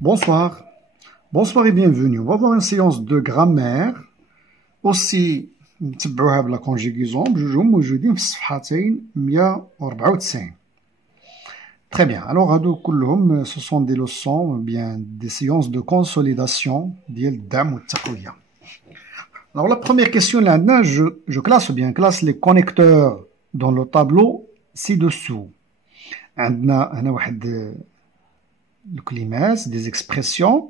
Bonsoir. Bonsoir et bienvenue. On va voir une séance de grammaire. Aussi, نتبعوها بلا conjugaison بجوجهم موجودين في الصفحتين 194. Très bien. Alors, هادو كلهم ce sont des leçons, bien des séances de consolidation ديال الدعم والتقوية. Alors, la première question là, je classe ou bien classe les connecteurs dans le tableau ci-dessous. عندنا هنا واحد الكلمات des expressions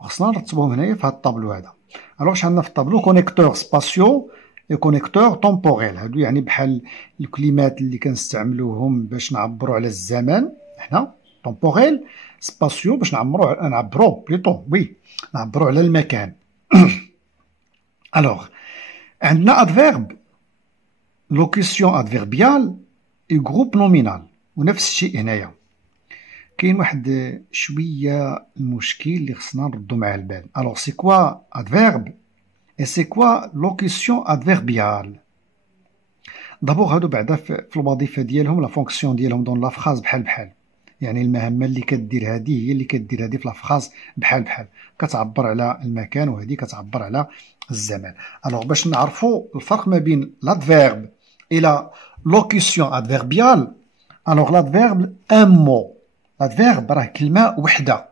خصنا نرتبوهم هنايا في هذا الطابلو هذا. الوغ شحال عندنا في الطابلو كونيكتور سباسيو و كونيكتور طومبوريل. هادو يعني بحال الكلمات اللي كنستعملوهم باش نعبروا على الزمان هنا طومبوريل، سباسيو باش نعبروا على المكان. الوغ عندنا ادفيرب، لوكيسيون ادفيربيال و جروب نومينال، ونفس الشيء هنايا. كاين واحد شويه المشكل اللي خصنا نردو معاه البال. الوغ سي كوا ادفيرب اي سي كوا لوكيسيون ادفيربيال. دابور هادو بعدا في الوظيفه ديالهم لا فونكسيون ديالهم دون لا فراز بحال يعني المهمه اللي كدير هذه هي اللي كدير هذه في لا فراز بحال كتعبر على المكان وهذه كتعبر على الزمان. الوغ باش نعرفوا الفرق ما بين لادفيرب الى لوكيسيون ادفيربيال. الوغ لادفيرب ان مو، l'adverbe راه كلمة وحدة.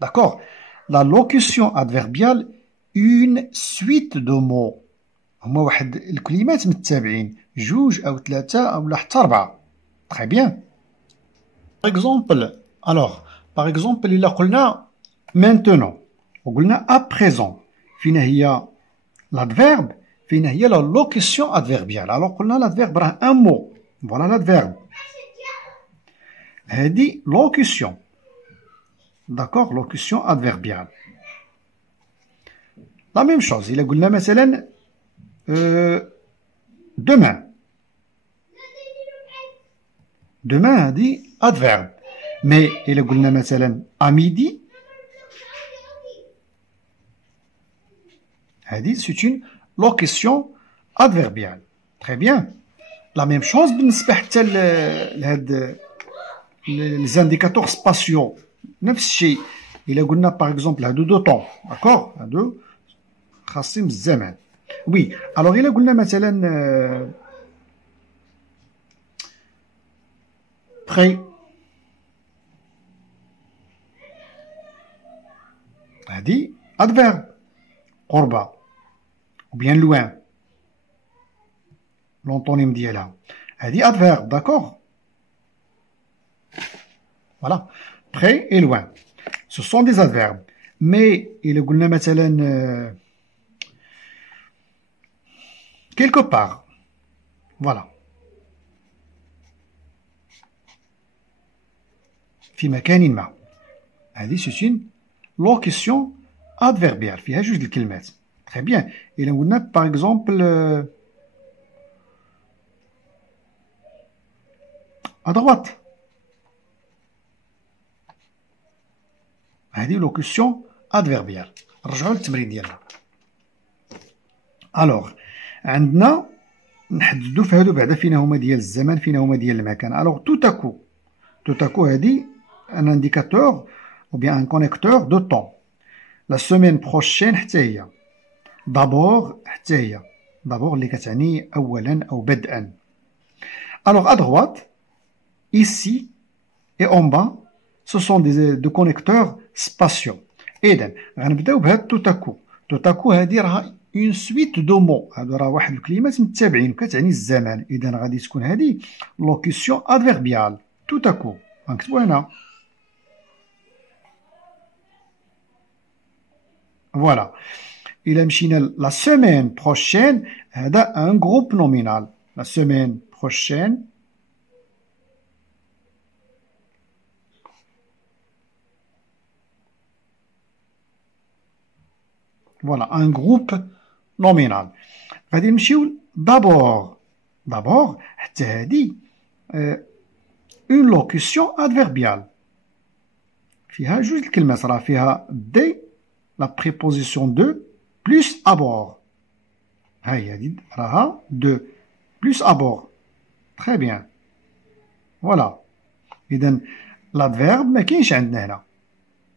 D'accord? La locution adverbiale une suite de mots. هما واحد الكلمات متتابعين، جوج أو ثلاثة أو حتى أربعة. Très bien. Par exemple إلا قلنا maintenant وقلنا à présent، فينا هي l'adverbe، فينا هي la locution adverbiale. Alors قلنا l'adverbe راه un mot. Voilà l'adverbe. هذه locution. D'accord? Locution adverbiale. La même chose. إلا قلنا مثلا demain. Demain هذه adverbe. Mais إلا قلنا مثلا à midi. هذه c'est une locution adverbiale. Très bien. La même chose بالنسبة حتى لهاد les indicateurs spatiaux. نفس الشيء. إلا قلنا par exemple هادو دو طون، d'accord؟ هادو خاصين بالزمان. وي، alors إلا قلنا مثلا près، هادي adverbe قربة، ou bien loin، l'antonyme ديالها هادي adverbe، d'accord؟ Voilà, près et loin. Ce sont des adverbes. Mais il قلنا مثلا quelque part. Voilà. في مكان ما. هذه c'est une locution adverbiale. فيها جوج الكلمات. Très bien. إلا قلنا par exemple à droite. هذه لوكيسيون ادفيربيال. نرجعوا للتمرين ديالنا. الوغ عندنا نحددوا في هادو بعدا فينا هما ديال الزمان فينا هما ديال المكان. الوغ توتاكو هذه ان انديكاتور او بيان ان كونيكتور دو طون. لا سيمين بروشين حتى هي. دابور حتى هي. دابور اللي كتعني اولا او بدءا. الوغ ا droite ici et en bas ce sont des connecteurs spatiaux. إذن غنبداو بهاد توتاكو هادي راه اون سويت دو مو. هادو راه واحد الكلمات متتابعين وكتعني الزمان. إذن غادي تكون هادي لوكيسيون ادفيربيال. توتاكو غنكتبو هنا. فوالا. إلا مشينا لا سيمين بروشين هذا ان جروب نومينال. لا سيمين بروشين Voilà, un groupe nominal. غادي نمشيو d'abord حتى هادي une locution adverbiale. فيها جوج الكلمات راه فيها دي la préposition de plus abord. هاي هادي راها de plus abord. Très bien. Voilà. إذن l'adverbe ما كاينش عندنا هنا.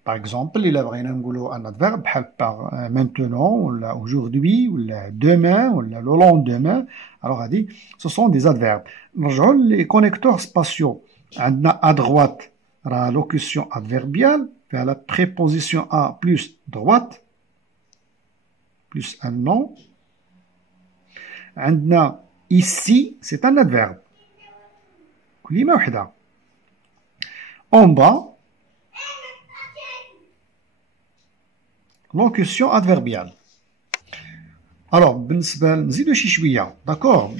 Par exemple, il a un adverbe par maintenant, ou aujourd'hui, ou demain, ou le lendemain. Alors, on dit, ce sont des adverbes. Les connecteurs spatiaux, à droite, la locution adverbiale, vers la préposition à plus droite, plus un nom. Ici, c'est un adverbe. En bas, locution adverbiale. Alors, d'accord,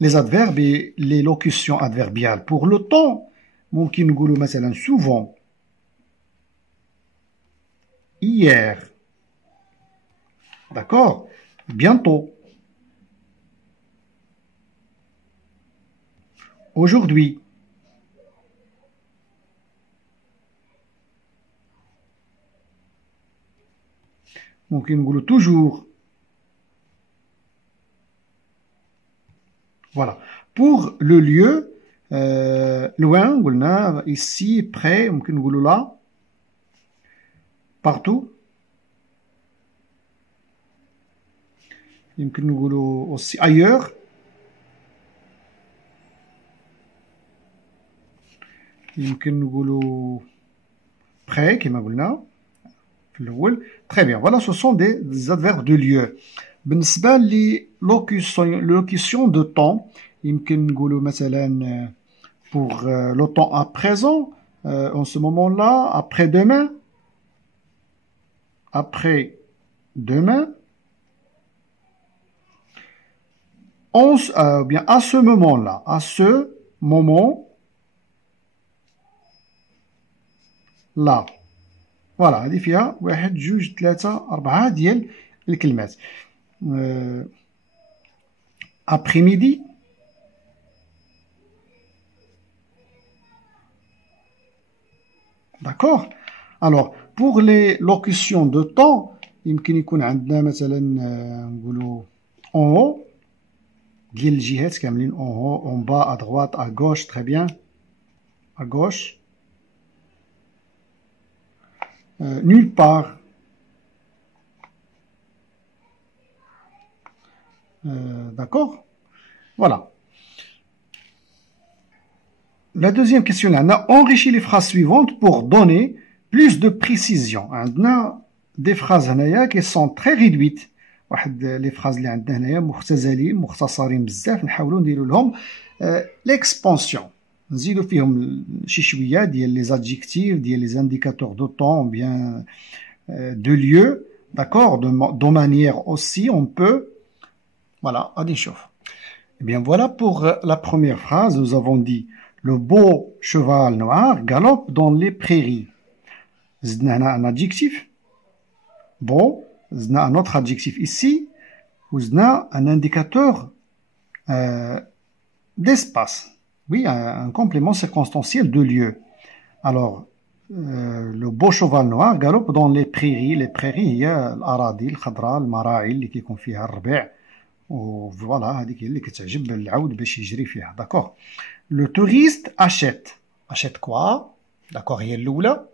les adverbes et les locutions adverbiales. Pour le temps, ممكن نقولوا مثلا souvent, hier, d'accord, bientôt, aujourd'hui, ممكن نقولوا toujours. Voilà. Pour le lieu, loin, قلنا ici, près, ممكن نقولوا là, partout. يمكن نقولوا aussi ailleurs. يمكن نقولوا près كما قلنا في الأول. Très bien. Voilà, ce sont des adverbes de lieu. بالنسبة للوكيسيون de temps, يمكن نقولوا مثلا pour le temps à présent, en ce moment-là, après-demain, après-demain, bien à ce moment-là, à ce moment-là. Voilà, هذه فيها 1 2 3 4 ديال الكلمات. Après-midi, d'accord. Alors, pour les locutions de temps, يمكن يكون عندنا مثلا نقولوا en haut, ديال الجهات كاملين en haut, en bas, à droite, à gauche, très bien, à gauche. Nulle part. D'accord. Voilà. La deuxième question, on a enrichi les phrases suivantes pour donner plus de précision. On a des phrases qui sont très réduites. Les phrases اللي عندنا هنايا مختزلين مختصرين بزاف نحاولوا نديروا لهم l'expansion. نزيدوا فيهم شي شويه ديال les adjectifs, ديال les indicateurs de temps, bien de lieu, d'accord, de manière aussi on peut. Voilà, غادي نشوف. Eh bien voilà pour la première phrase, nous avons dit le beau cheval noir galope dans les prairies. زدنا هنا un adjectif beau, زدنا un autre adjectif ici, وزدنا un indicateur d'espace. Oui, un complément circonstanciel de lieu. Alors, le beau cheval noir galope dans les prairies. Les prairies, هي الأراضي الخضراء المراعي اللي كيكون فيها الربيع. وفوالا هذيك هي اللي كتعجب العود باش يجري فيها. D'accord. Le touriste achète. Achète quoi? D'accord, هي الأولى.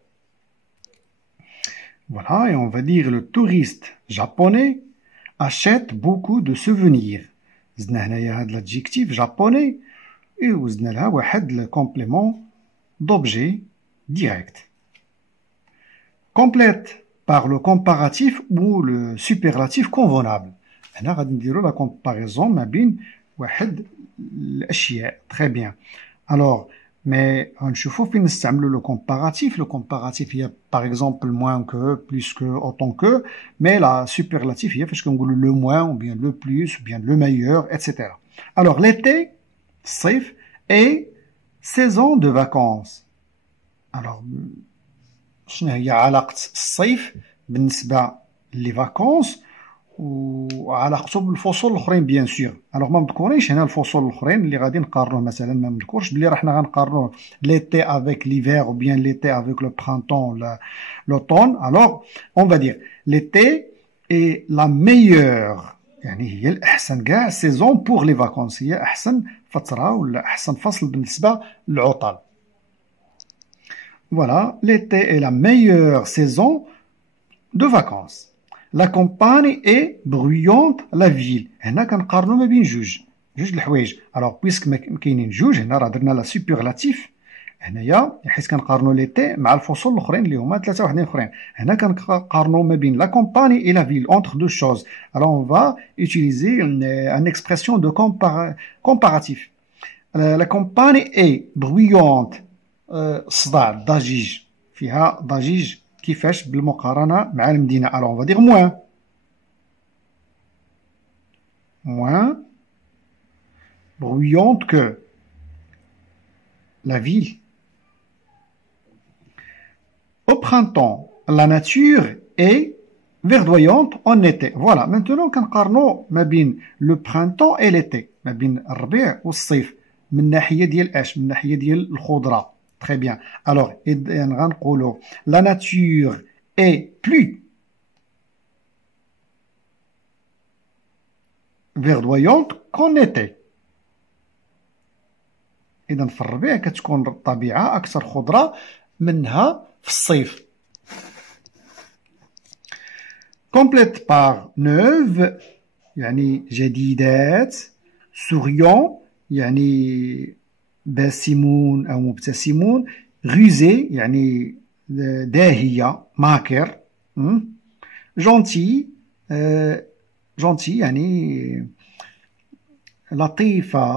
Voilà, et on va dire le touriste japonais achète beaucoup de souvenirs. زدنا هنايا هاد l'adjectif japonais. Et وزدنا لها واحد le complément d'objet direct. Complète par le comparatif ou le superlatif convenable. هنا غادي نديرو la comparaison ما بين واحد الأشياء. Très bien. Alors, mais غنشوفو فين نستعملو le comparatif. Le comparatif هي par exemple moins que, plus que, autant que, mais la superlatif هي فاش كنقولو le moins ou bien le plus ou bien le meilleur, etc. Alors, l'été, الصيف, et saison de vacances. Alors, شنو هي علاقة الصيف بالنسبة لي vacances وعلاقته بالفصول الاخرين بيان سور. الوغ ما مذكورينش هنا الفصول الاخرين اللي غادي نقارنوه. مثلا ما مذكورش بلي راحنا غنقارنوه l'été avec l'hiver ou bien l'été avec le printemps l'automne. Alors on va dire l'été est la meilleure يعني هي الأحسن كاع سيزون بوغ لي فاكونس، هي أحسن فترة ولا أحسن فصل بالنسبة للعطل. Voilà, l'été est la meilleure saison de vacances. La campagne est bruyante, la ville. هنا كنقارنو ما بين جوج الحوايج. Alors puisque ما كاينين جوج هنا راه درنا لا سوبرلاتيف هنايا حيت كنقارنو ليتي مع الفصول الاخرين اللي هما ثلاثه وحدين اخرين. هنا كنقارنو ما بين لا كومباني اي لا فيل entre deux choses. Alors on va utiliser une expression de comparatif. La campagne est bruyante. صداع ضجيج فيها ضجيج كيفاش بالمقارنه مع المدينه. alors on va dire moins bruyante que la ville. Au printemps, la nature est verdoyante en été. Voilà, maintenant كنقارنوا ما بين le printemps et l'été، ما بين الربيع والصيف من ناحيه ديال اش، من ناحيه ديال الخضره. Très bien. Alors, la nature est plus verdoyante qu'en été. إذا في الربيع كتكون الطبيعة أكثر خضرة منها في الصيف. Complète par neuve يعني جديدات. souriant يعني باسمون أو مبتسمون. غوزي يعني داهية ماكر. جونتي جونتي يعني لطيفة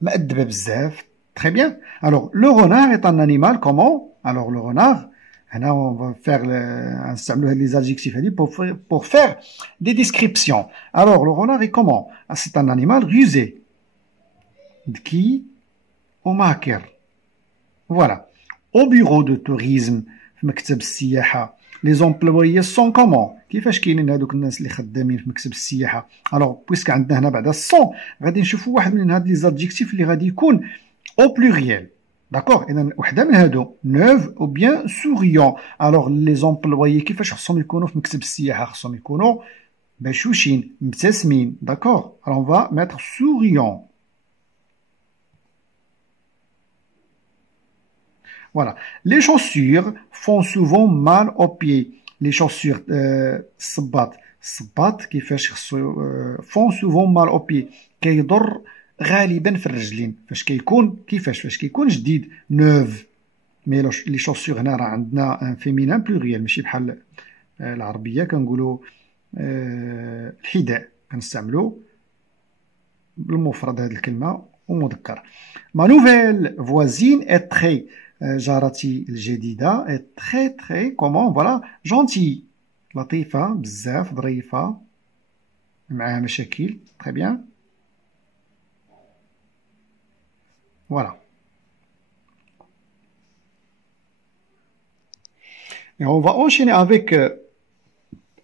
مأدبة بزاف. Très bien. Alors le renard est un animal comment? Alors le renard هنا on va faire نستعملوا هاد les adjectifs هادي pour faire des descriptions. Alors le renard est comment? C'est un animal rusé ذكي وماكر. فوالا. او بيرو دو توريزم في مكتب السياحه لي زومبلويي سون كومون، كيفاش كاينين هذوك الناس اللي خدامين في مكتب السياحه. الوغ بويسك عندنا هنا بعدا السون غادي نشوفوا واحد من هاد لي زادجيكتيف اللي غادي يكون او بلوريال. داكوغ، اذا وحده من هادو نوف او بيان سوريون. الوغ لي زومبلويي كيفاش خصهم يكونوا في مكتب السياحه؟ خصهم يكونوا بشوشين مبتسمين. داكوغ، اون فا ميتر سوريون. Voilà. Les chaussures font souvent mal aux pieds. Les chaussures صباط كيفاش font souvent mal aux pieds. كيضر غالبا في الرجلين فاش كيكون فاش كيكون جديد نوف. مي لي شوسور هنا راه عندنا ان فيمينان بلوريال ماشي بحال العربيه كنقولوا الحذاء كنستعملوا بالمفرد هذه الكلمه ومذكر. ما نوفيل فوازين est très جارتي الجديدة est très comment voilà gentille لطيفة بزاف ظريفة معها مشاكل. très bien. voilà. Et on va enchaîner avec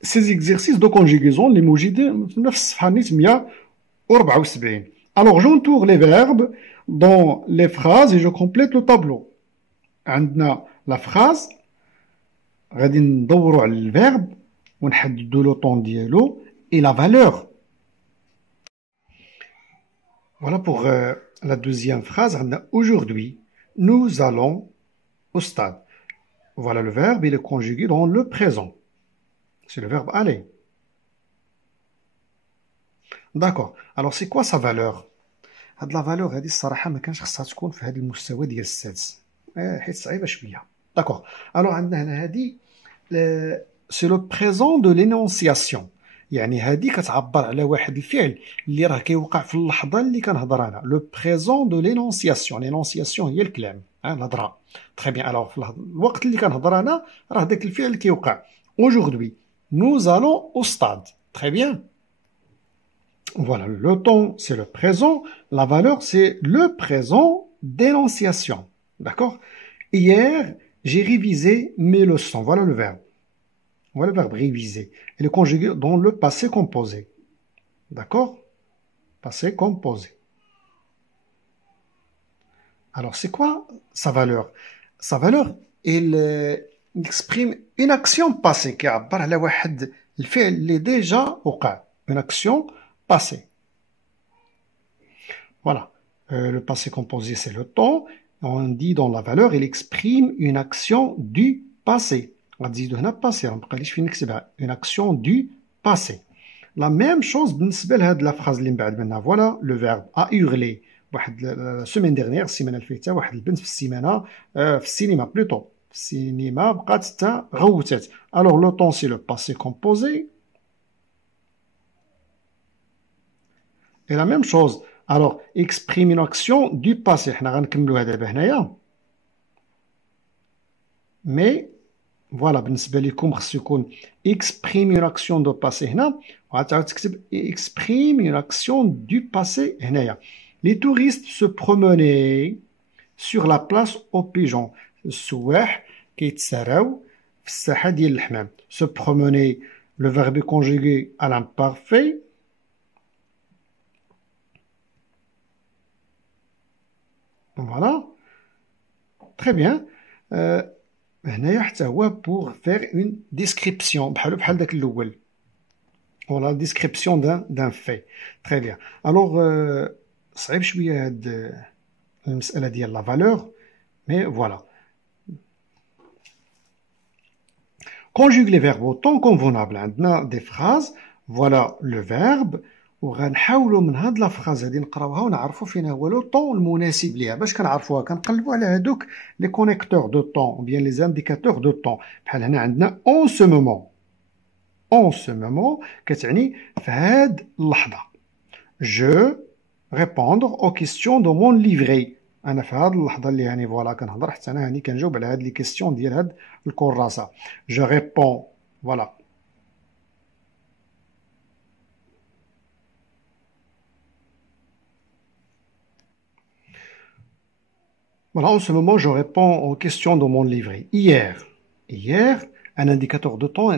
ces exercices de conjugaison اللي موجودين في نفس الصفحة 174. alors j'entoure les verbes dans les phrases et je complète le tableau. عندنا لا فراز غادي ندوروا على الفيرب ونحددوا لو طون ديالو et la valeur. Voilà pour la deuxième phrase. عندنا aujourd'hui nous allons au stade. Voilà le verbe, il est conjugué dans le présent. C'est le verbe aller. D'accord. Alors c'est quoi sa valeur? هاد لا فالور هادي الصراحه ما كانش خصها تكون في هاد المستوى ديال السادس حيت صعيبه شويه. داكوغ. الوغ عندنا هنا هادي سي لو بريزون دو لينونسياسيون، يعني هادي كتعبر على واحد الفعل اللي راه كيوقع في اللحظه اللي كنهضر انا. لو بريزون دو لينونسياسيون، لينونسياسيون هي الكلام الهضره. تري بيان. الوغ في الوقت اللي كنهضر انا راه داك الفعل كيوقع. aujourd'hui nous allons au stade. Très bien. Voilà, le temps c'est le présent, la valeur c'est le présent d'énonciation. D'accord? Hier, j'ai révisé mes leçons. Voilà le verbe. Voilà le verbe réviser. Il est conjugué dans le passé composé. D'accord? Passé composé. Alors, c'est quoi sa valeur? Sa valeur, il exprime une action passée qui عبر على واحد الفعل اللي ديجا وقع une action passée. Voilà. Le passé composé, c'est le temps. On dit dans la valeur, il exprime une action du passé. غتزيدو هنا passé, ما بقاليش فين نكتبها. Une action du passé. La même chose بالنسبة لهاد la phrase اللي من بعد منها. Voilà le verbe a hurlé. واحد la semaine dernière, السيمانة اللي فاتت, واحد البنت في السيمانة في السينما بلوتو. في السينما بقات حتى غوتات. Alors le temps c'est le passé composé. Et la même chose. Alors, exprime une action du passé. حنا غنكملوها دابا هنايا. Mais, voilà, بالنسبة لكم خصو يكون exprime une action du passé هنا. وغتعاود تكتب exprime une action du passé هنايا. Les touristes se promenaient sur la place aux pigeons. السواح كيتسراو في الساحة ديال الحمام. Se promener, le verbe conjugué à l'imparfait. Voilà. Très bien. هنايا حتى هو pour faire une description بحال داك الأول. Voilà, description d'un fait. Très bien. Alors, صعيب شوية هاد المسألة ديال la valeur, mais voilà. Conjugue les verbes au temps convenable. عندنا des phrases. Voilà le verbe. وغنحاولوا من هاد لا فراز هادي نقراوها ونعرفوا فين هو لو طون المناسب ليها. باش كنعرفوها كنقلبوا على هادوك لي كونيكتور دو طون او بيان لي زانديكاتور دو طون. بحال هنا عندنا اون سو مومون. اون سو مومون كتعني في هاد اللحظه. جو ريبوندر او كيستيون دو مون ليفري. انا في هاد اللحظه اللي هاني فوالا كنهضر حتى انا هاني كنجاوب على هاد لي كيستيون ديال هاد الكراسه. جو ريبون فوالا. Voilà, en ce moment, je réponds aux questions de mon livret. Hier, un indicateur de temps,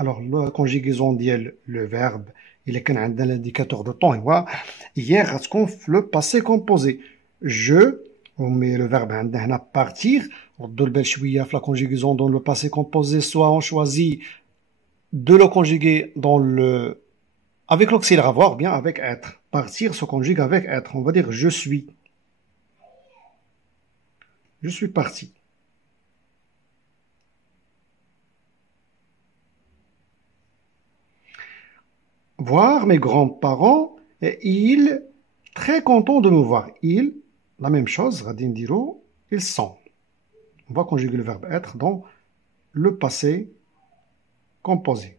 alors la conjugaison ديال le verbe, il est qu'un indicateur de temps, hier, le passé composé. Je, on met le verbe عندنا partir, ردوا البال شوية في la conjugaison dans le passé composé, soit on choisit de le conjuguer dans le, avec l'auxiliaire avoir, bien avec être. Partir se conjugue avec être. On va dire je suis. Je suis parti. Voir mes grands-parents, et ils, très contents de me voir. Ils, la même chose, radin diro, ils sont. On va conjuguer le verbe être dans le passé composé.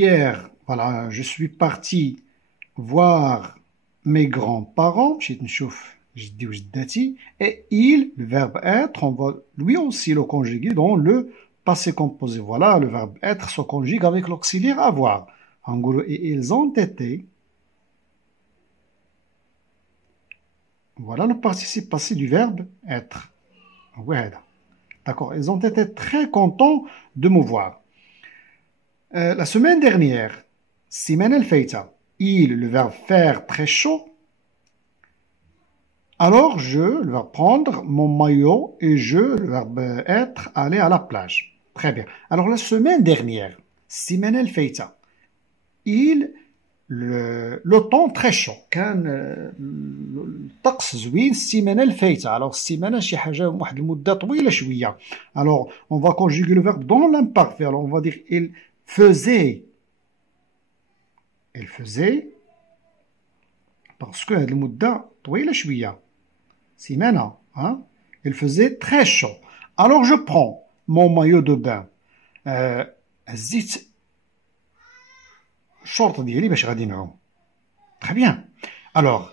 Hier, voilà, je suis parti voir mes grands-parents, et il, le verbe être, on va lui aussi le conjuguer dans le passé composé. Voilà, le verbe être se conjugue avec l'auxiliaire avoir. En gros, et ils ont été. Voilà le participe passé du verbe être. Voilà. D'accord, ils ont été très contents de me voir. La semaine dernière, Simone El Feita, il, le verbe faire très chaud. Alors je, le verbe prendre mon maillot et je, le verbe être, aller à la plage. Très bien. Alors la semaine dernière, Simone El Feita, il, le temps très chaud. كان الطقس زوين السيمانه الفايته. alors السيمانه شي حاجه واحد المده طويله شويه. alors on va conjuguer le verbe dans l'imparfait. alors on va dire il faisait. il faisait parce que هاد المده طويله شويه. سيمانه hein? il faisait très chaud. alors je prends mon maillot de bain. هزيت الشورط ديالي باش غادي نعوم. تري بيان. الوغ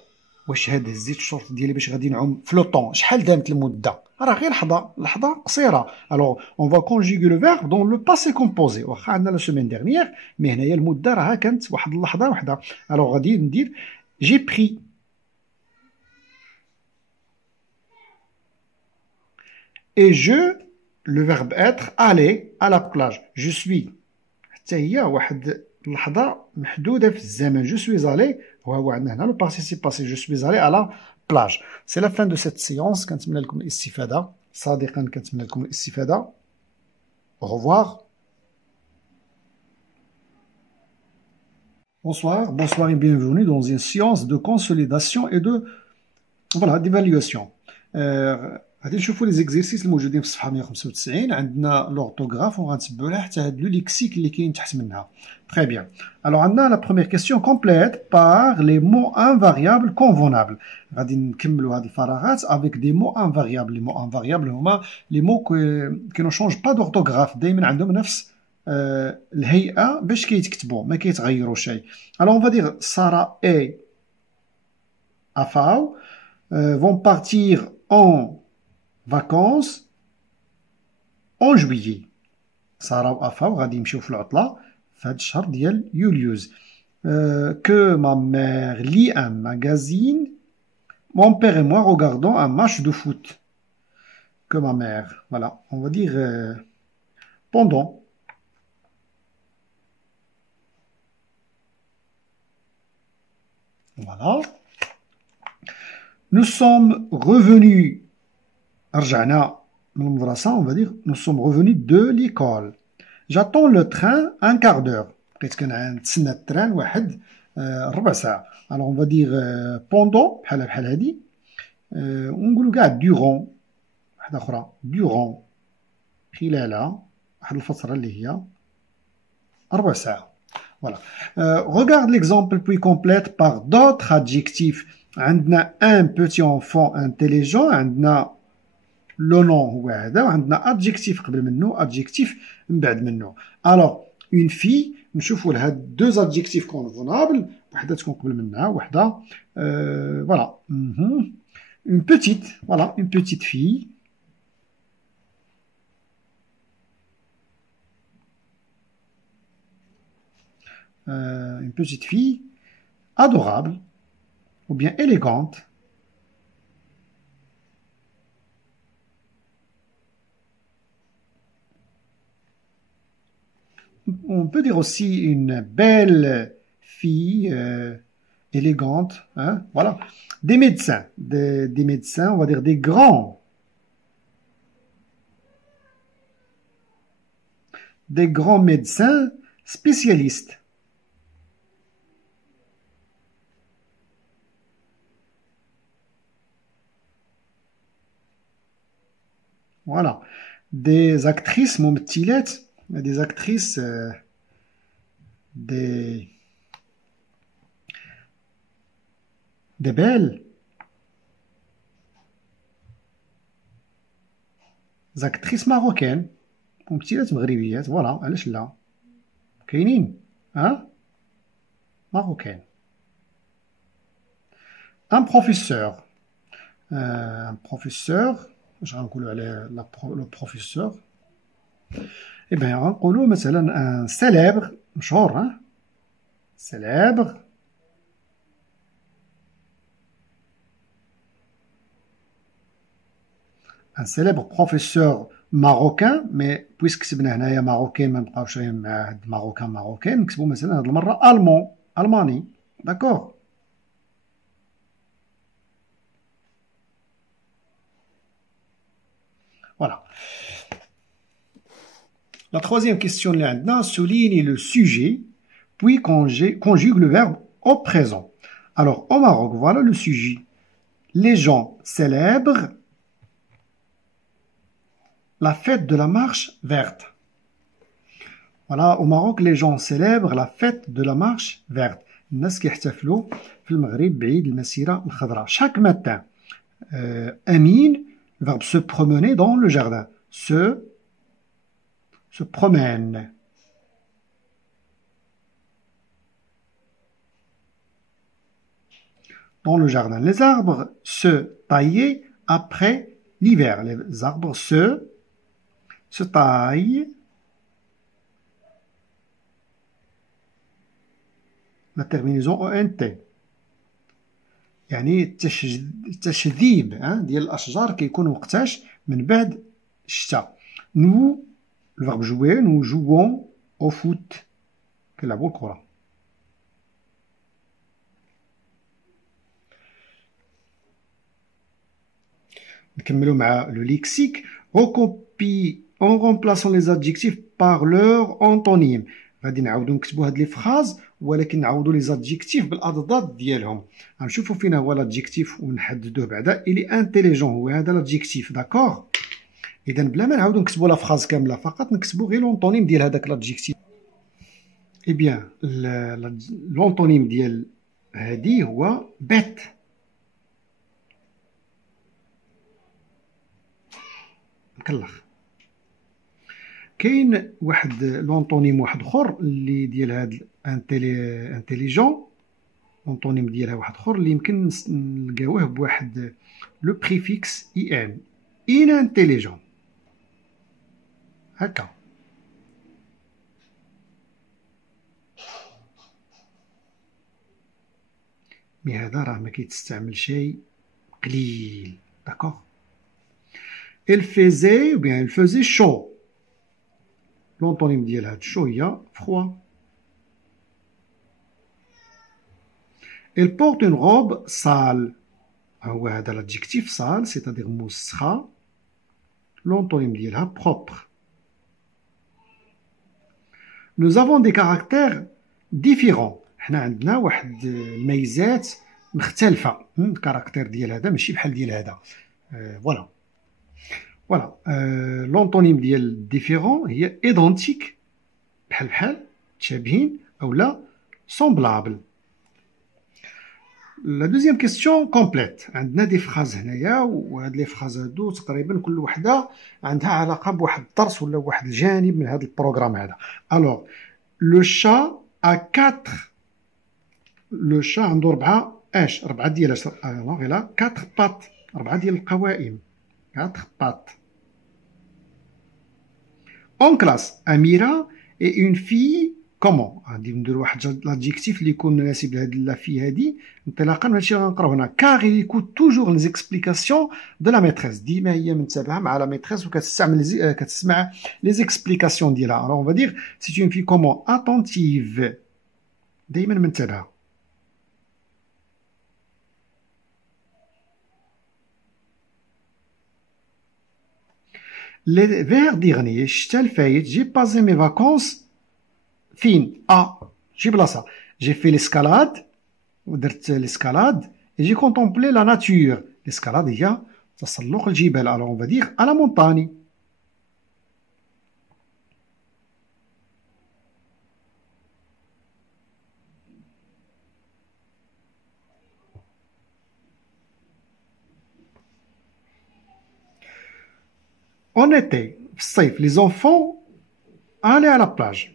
واش هاد هزيت الشورط ديالي باش غادي نعوم في لو طون شحال دامت المده؟ راه غير لحظه قصيره. الوغ اون فا كونجيغي لو فيرب دون لو باسي كومبوزي. واخا عندنا لا سيمين ديرنيير مي هنايا المده راها كانت واحد اللحظه وحده. الوغ غادي ندير جي بري. et je le verbe être aller à la plage. je suis حتى هي واحد اللحظة محدودة في الزمن. جو سويز ألي، وهو عندنا هنا لو بارتيسيب باسي، جو سويز ألي على بلاج. سي لا فان دو سيت سيونس. كنتمنى لكم الاستفادة، صادقا كنتمنى لكم الاستفادة. Au revoir. Bonsoir, bonsoir et bienvenue dans une séance de consolidation et de voilà d'évaluation. غادي نشوفوا لي زيكزيرسيس الموجودين في الصفحه 195. عندنا لورتوغراف وغنتبعوا لها حتى هاد لو ليكسيك اللي كاين تحت منها. تري بيان. الوغ عندنا لا بروميير كيسيون كومبليت بار لي مو انفاريابل كونفونابل. غادي نكملوا هاد الفراغات افيك دي مو انفاريابل. لي مو انفاريابل هما لي مو كي نو شونج با دورتوغراف، دائما عندهم نفس الهيئه باش كيتكتبوا، ما كيتغيروا شيء. الوغ اون فا دير سارة اي افاو vont partir en vacances en juillet. سارة وأفا غادي يمشيو في العطلة في هاد الشهر ديال يوليوز. Que ma mère lit un magazine. Mon père et moi regardons un match de foot. Que ma mère. Voilà, on va dire pendant. Voilà. Nous sommes revenus. رجعنا من المدرسة. On va dire nous sommes revenus de l'école. J'attends le train un quart d'heure. بقيت كنتسنى التران واحد ربع ساعة. Alors on va dire pendant بحال هادي. ونقولوا كاع durant واحدة أخرى durant خلال واحد الفترة اللي هي ربع ساعة. Voilà. Regarde l'exemple puis complète par d'autres adjectifs. عندنا un petit enfant intelligent. عندنا لو نون هو هذا، وعندنا ادجيكتيف قبل منه، ادجيكتيف من بعد منه. الوغ اون في نشوفوا لهاد دوز ادجيكتيف كونفونابل، وحده تكون قبل منها وحده فوالا. اون بوتيت، فوالا اون بوتيت في. une petite fille adorable ou bien élégante. On peut dire aussi une belle fille élégante, hein, voilà. Des médecins, des médecins, on va dire des grands médecins spécialistes. Voilà. Des actrices ممثلات، des actrices des belles actrices marocaines، ممثلات مغربيات. فوالا، علاش لا، كاينين ها marocain. un professeur واش غنقولوا عليه لو بروفيسور؟ Eh bien, غنقولوا مثلا un célèbre مشهور، ها célèbre un célèbre professeur marocain. mais puisque كتبنا هنايا ماروكان ما نبقاوش غير مع هاد ماروكان نكتبوا مثلا هاد المره الماني. داكور. Voilà. La troisième question اللي عندنا souligne le sujet puis conjugue le verbe au présent. Alors au Maroc, voilà le sujet. Les gens célèbrent la fête de la marche verte. Voilà, au Maroc les gens célèbrent la fête de la marche verte. الناس كيحتفلوا في المغرب بعيد المسيرة الخضراء. Chaque matin, Amine, le verbe se promener dans le jardin. Se promène. Dans le jardin. Les arbres se taillaient après l'hiver. Les arbres se taillent. La terminaison ONT. يعني التشذيب ديال الاشجار كيكون وقتاش من بعد الشتاء. nous le verbe jouer, nous jouons au foot. كيلعبوا الكرة. نكملوا مع لو ليكسيك. recopie en remplaçant les adjectifs par leur antonyme. غادي نعاودو نكتبوا هاد لي فراز ولكن نعاودو لي زادجيكتيف بالاضداد ديالهم. غنشوفوا فين هو لادجيكتيف ونحددوه بعدا. الي انتيليجون هو هذا لادجيكتيف، داكوغ. اذا بلا ما نعاودو نكتبوا لا فراز كامله، فقط نكتبوا غير لونطونيم ديال هذاك لادجيكتيف. اي بيان لونطونيم ديال هادي هو بيت. مكلخ. كاين واحد لونطونيم واحد اخر اللي ديال هاد انتيليجون، لونطونيم ديالها واحد اخر اللي يمكن نلقاوه بواحد لو بريفيكس اي ان، انانتيليجون هكا. مي هذا راه ما كيتستعمل شيء قليل، داكوغ. il faisait ou bien il faisait chaud. L'antonyme ديال هاد chaud هي froid. il porte une robe sale. هو هذا l'adjectif sale, c'est-à-dire موسخة. L'antonyme ديالها propre. nous avons des caractères différents. حنا عندنا واحد الميزات مختلفة. الكاركتير ديال هذا ماشي بحال ديال هذا. فوالا. Voilà. L'antonyme ديال différent هي identique بحال بحال تشابهين أو لا semblable. La deuxième question complète. عندنا دي فراز هنايا وهاد لي فراز هادو تقريبا كل وحدة عندها علاقة بواحد الدرس ولا بواحد الجانب من هاد البروغرام هذا. Alors le chat a 4. Le chat عنده 4 اش 4 ديال اش غير 4 pattes 4 ديال القوائم 4 pattes. En classe, Amira est une fille comment؟ غادي نديرو واحد l'adjectif اللي يكون مناسب لهاد لا في هادي انطلاقا من هادشي اللي غنقراو هنا. car il écoute toujours les explications de la maîtresse. ديما هي منتبهة مع لا ميتريس وكتستعمل كتسمع les explications ديالها. alors on va dire c'est une fille comment attentive دايما منتبهة. l'hiver dernier الشتا الفايت j'ai passé mes vacances فين شي بلاصة. j'ai fait l'escalade ودرت l'escalade et j'ai contemplé la nature. l'escalade هي تسلق الجبال. alors on va dire à la montagne. en été في الصيف les enfants allaient à la plage.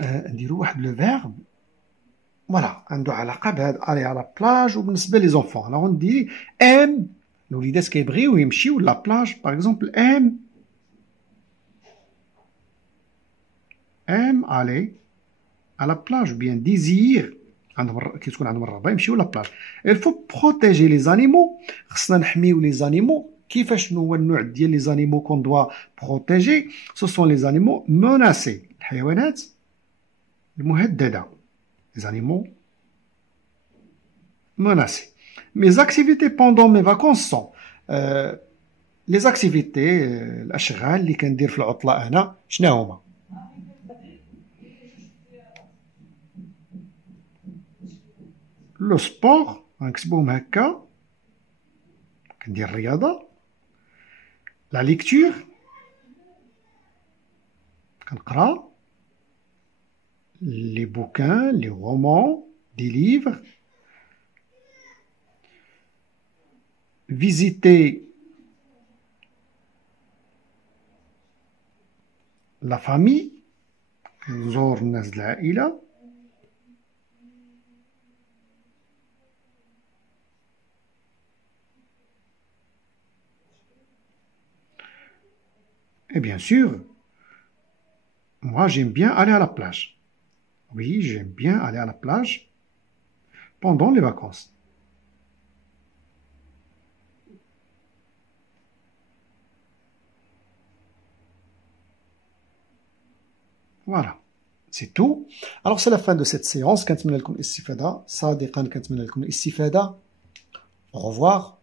نديرو واحد لو فيرب فوالا عنده علاقه بهاد aller à la plage وبالنسبه لي زونفون. alors on dit aime الوليدات كيبغيو يمشيو لا بلاج. par exemple aime aller à la plage ou bien désire عندهم كتكون عندهم الرغبه يمشيو لا بلاج. il faut protéger les animaux. خصنا نحميو لي زانيمو. كيفاش شنو هو النوع ديال لي زانيمو كون دوا بروتيجي؟ سو سون لي زانيمو مناسي الحيوانات المهدده. les animaux menacés. Mes activités pendant mes vacances sont les activités الاشغال اللي كندير في العطله انا شنو هما؟ لو سبور غنكتبوهم هكا كندير الرياضه. لا ليكتور كنقرا les bouquins, les romans, des livres. Visiter la famille, نزور الناس العائلة. Et bien sûr, moi j'aime bien aller à la plage. Oui, j'aime bien aller à la plage pendant les vacances. Voilà. C'est tout. Alors, c'est la fin de cette séance. كنتمنى لكم الاستفادة صادقا. كنتمنى لكم الاستفادة. Au revoir.